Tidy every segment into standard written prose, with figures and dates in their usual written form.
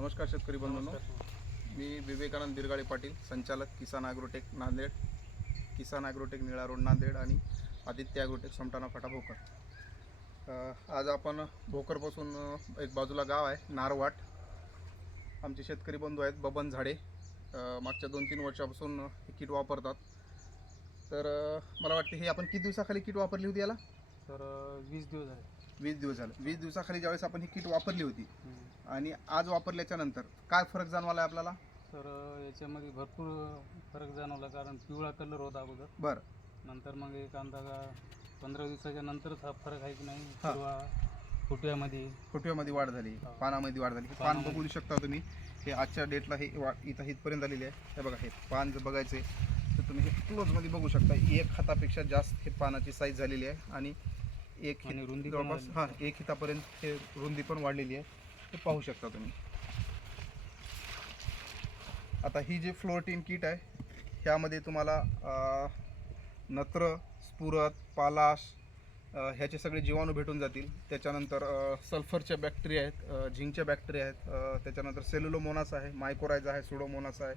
नमस्कार शेतकरी बंधूंनो, मी विवेकानंद दिरगाळे पाटील, संचालक किसान ॲग्रोटेक नांदेड, किसान ॲग्रोटेक निळा रोड नांदेड आणि आदित्य ॲग्रोटेक समटाणा फाटा भोकर। आज आपण भोकरपासून एक बाजूला गाव आहे नारवाट, आमचे शेतकरी बंधू आहेत बबन झाडे। मागच्या 2-3 वर्षापासून हे किट वापरतात। तर मला वाटते हे आपण किती दिवसाखाली किट वापरली होती याला? तर 20 दिवस झाले। 20 दिवस झाले। 20 दिवसाखाली ज्यावेळेस आपण ही किट वापरली होती आणि आज वापरल्याच्या नंतर काय फरक जाणवला आपल्याला? तर याच्यामध्ये भरपूर फरक जाणवला, कारण पिवळा कलर होता अगोदर, बरं, नंतर मग एक अंदाजा 15 दिवसाच्या नंतरच हा फरक आहे की नाही, हिरवा फुटव्यामध्ये वाढ झाली, पानामध्ये वाढ झाली। हे पान बघू शकता तुम्ही, हे आजच्या डेटला हे इथं इथपर्यंत आलेले आहे। हे बघा, हे पान जर बघायचे तर तुम्ही हे क्लोजमध्ये बघू शकता, एक हातापेक्षा जास्त हे पानाची साईज झालेली आहे आणि एक रुंदी जवळपास एक हितापर्यंत हे रुंदी पण वाढलेली आहे, हे पाहू शकता तुम्ही। आता ही जी फ्लोरटीन किट आहे ह्यामध्ये तुम्हाला नत्र, स्फुरद, पालाश ह्याचे सगळे जीवाणू भेटून जातील। त्याच्यानंतर सल्फरच्या बॅक्टेरिया आहेत, झिंकच्या बॅक्टेरिया आहेत, त्याच्यानंतर सेल्युलोमोनास आहे, मायकोरायझ आहे, सुडोमोनास आहे,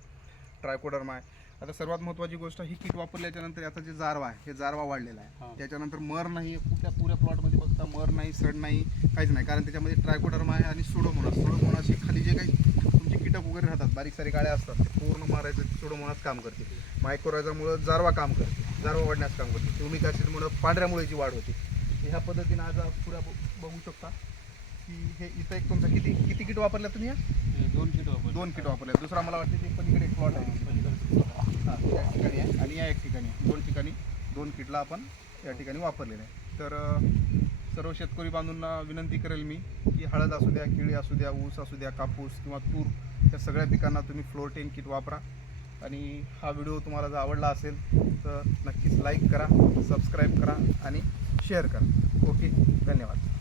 ट्रायकोडर्मा आहे। आता सर्वात महत्त्वाची गोष्ट, ही किट वापरल्याच्या नंतर याचा जे जारवा आहे हे जारवा वाढलेला आहे। त्याच्यानंतर मर नाही, कुठल्या पुऱ्या प्लॉटमध्ये बघता मर नाही, सड नाही, काहीच नाही, कारण त्याच्यामध्ये ट्रायकोडर्मा आहे आणि सुडोमोनास हे खाली जे काही तुमचे कीटक वगैरे राहतात, बारीक सारी गाड्या असतात, ते पूर्ण मारायचं सुडोमोनास काम करते। मायक्रोरायझामुळं जारवा काम करते, जारवा वाढण्यास काम करते। ह्युमिक ॲसिडमुळं पांढऱ्या मुळीची वाढ होते। ह्या पद्धतीने आज पुऱ्या बघू शकता की हे इथं एक तुमचा किती किट वापरल्या तुम्ही? 2 किट वापरल्या। दुसरा मला वाटतं ते पलीकडे एक प्लॉट आहे, हां, या ठिकाणी आहे आणि या एक ठिकाणी आहे। 2 ठिकाणी 2 किटला आपण या ठिकाणी वापरलेलं आहे। तर सर्व शेतकरी बांधवांना विनंती करेल मी की हळद असू द्या, केळी असू द्या, ऊस असू द्या, कापूस किंवा तूर, या सगळ्या पिकांना तुम्ही फ्लोरटीन किट वापरा। आणि हा व्हिडिओ तुम्हाला जर आवडला असेल तर नक्कीच लाईक करा, सबस्क्राईब करा आणि शेअर करा। ओके, धन्यवाद।